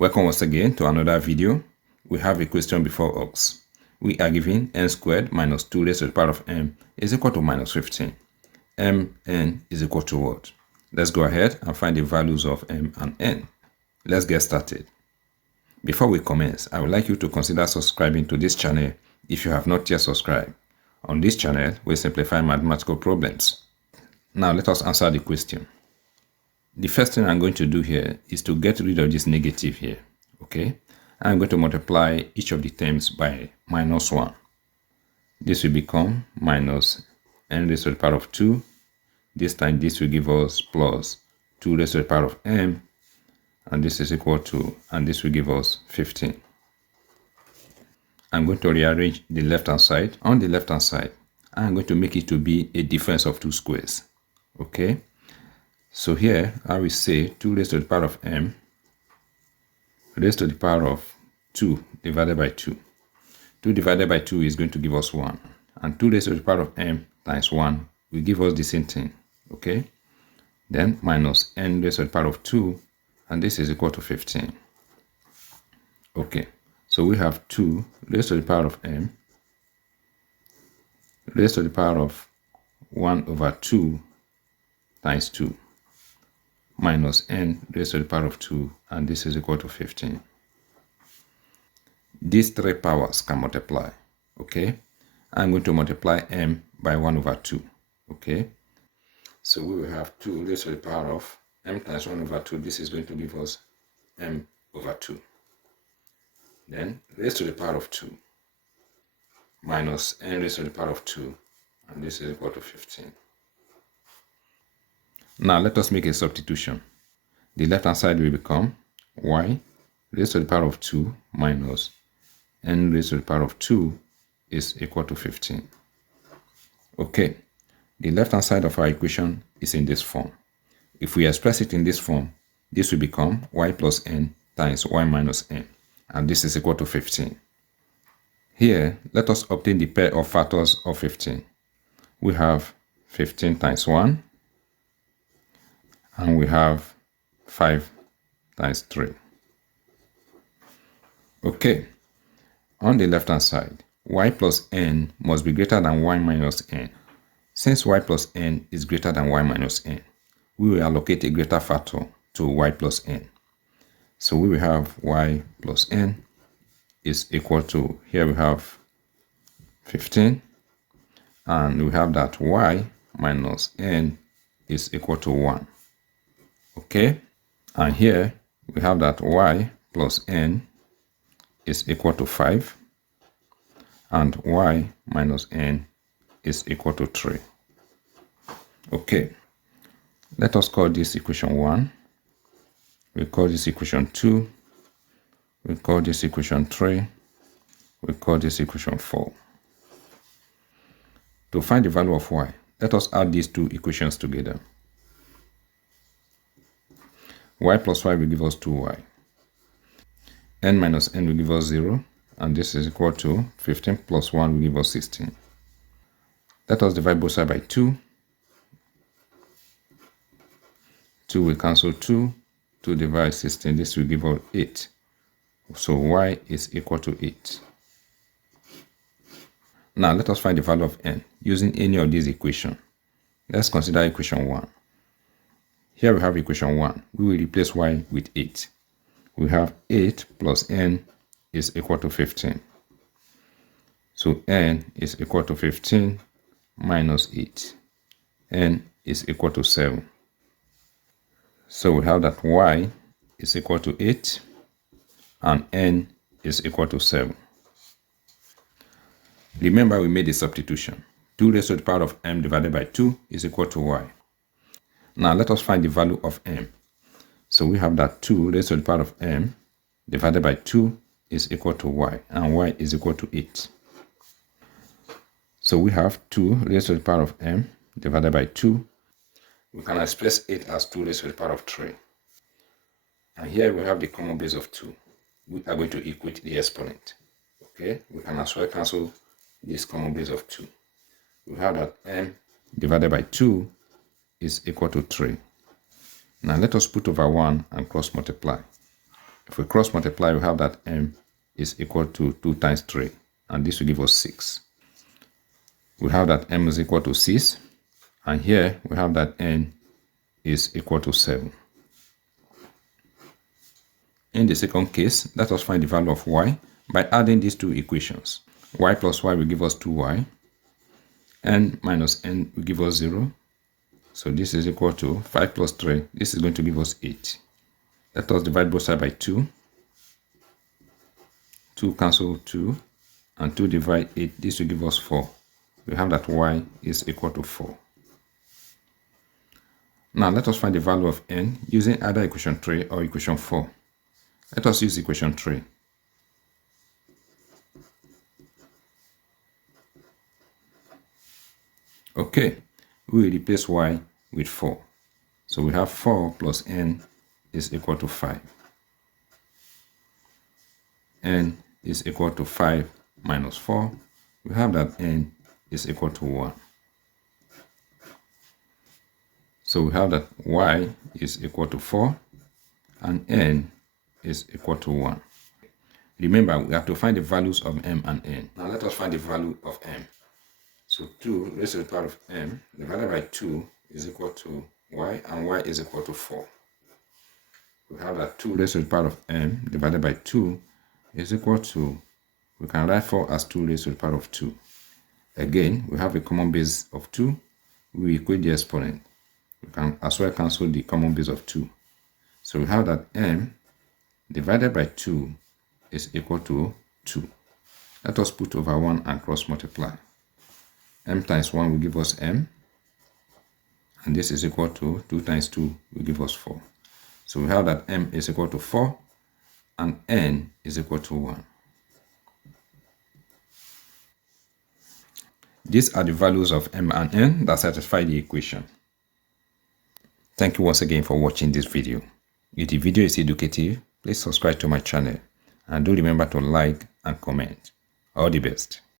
Welcome once again to another video. We have a question before us. We are given n squared minus 2 raised to the power of m is equal to minus 15. Mn is equal to what? Let's go ahead and find the values of m and n. Let's get started. Before we commence, I would like you to consider subscribing to this channel if you have not yet subscribed. On this channel, we simplify mathematical problems. Now let us answer the question. The first thing I'm going to do here is to get rid of this negative here, okay? I'm going to multiply each of the terms by minus 1. This will become minus n raised to the power of 2. This time this will give us plus 2 raised to the power of m, and this is equal to, and this will give us 15. I'm going to rearrange the left hand side. On the left hand side, I'm going to make it to be a difference of 2 squares, okay? So here I will say 2 raised to the power of m raised to the power of 2 divided by 2. 2 divided by 2 is going to give us 1. And 2 raised to the power of m times 1 will give us the same thing. Okay? Then minus n raised to the power of 2, and this is equal to 15. Okay. So we have 2 raised to the power of m raised to the power of 1 over 2 times 2 minus n raised to the power of 2, and this is equal to 15. These three powers can multiply, okay? I'm going to multiply m by 1 over 2, okay? So we will have 2 raised to the power of m times 1 over 2. This is going to give us m over 2. Then raised to the power of 2 minus n raised to the power of 2, and this is equal to 15. Now let us make a substitution. The left hand side will become y raised to the power of 2 minus n raised to the power of 2 is equal to 15. Okay, the left hand side of our equation is in this form. If we express it in this form, this will become y plus n times y minus n, and this is equal to 15. Here, let us obtain the pair of factors of 15. We have 15 times 1, and we have 5 times 3. Okay, on the left hand side, y plus n must be greater than y minus n. Since y plus n is greater than y minus n, we will allocate a greater factor to y plus n. So we will have y plus n is equal to, here we have 15, and we have that y minus n is equal to 1. Okay, and here we have that y plus n is equal to 5, and y minus n is equal to 3. Okay, let us call this equation 1. We call this equation 2. We call this equation 3. We call this equation 4. To find the value of y, let us add these two equations together. Y plus y will give us 2y. N minus n will give us 0, and this is equal to 15 plus 1 will give us 16. Let us divide both sides by 2. 2 will cancel 2. 2 divided 16, this will give us 8. So y is equal to 8. Now let us find the value of n using any of these equations. Let's consider equation 1. Here we have equation 1. We will replace y with 8. We have 8 plus n is equal to 15. So n is equal to 15 minus 8. N is equal to 7. So we have that y is equal to 8 and n is equal to 7. Remember, we made a substitution. 2 raised to the power of m divided by 2 is equal to y. Now let us find the value of m. So we have that 2 raised to the power of m divided by 2 is equal to y, and y is equal to 8. So we have 2 raised to the power of m divided by 2. We can express 8 as 2 raised to the power of 3. And here we have the common base of 2. We are going to equate the exponent. Okay, we can as well cancel this common base of 2. We have that m divided by 2 is equal to 3. Now let us put over 1 and cross multiply. If we cross multiply, we have that m is equal to 2 times 3, and this will give us 6. We have that m is equal to 6, and here we have that n is equal to 7. In the second case, let us find the value of y by adding these two equations. Y plus y will give us 2y. N minus n will give us 0. So this is equal to 5 plus 3. This is going to give us 8. Let us divide both sides by 2. 2 cancel 2. And 2 divide 8. This will give us 4. We have that y is equal to 4. Now let us find the value of n using either equation 3 or equation 4. Let us use equation 3. Okay, we will replace y with 4. So we have 4 plus n is equal to 5. N is equal to 5 minus 4. We have that n is equal to 1. So we have that y is equal to 4 and n is equal to 1. Remember, we have to find the values of m and n. Now let us find the value of m. So 2 raised to the power of m divided by 2 is equal to y, and y is equal to 4. We have that 2 raised to the power of m divided by 2 is equal to, we can write 4 as 2 raised to the power of 2. Again, we have a common base of 2. We equate the exponent. We can as well cancel the common base of 2. So we have that m divided by 2 is equal to 2. Let us put over 1 and cross multiply. M times 1 will give us m, and this is equal to 2 times 2 will give us 4. So we have that m is equal to 4 and n is equal to 1. These are the values of m and n that satisfy the equation. Thank you once again for watching this video. If the video is educative, please subscribe to my channel and do remember to like and comment. All the best.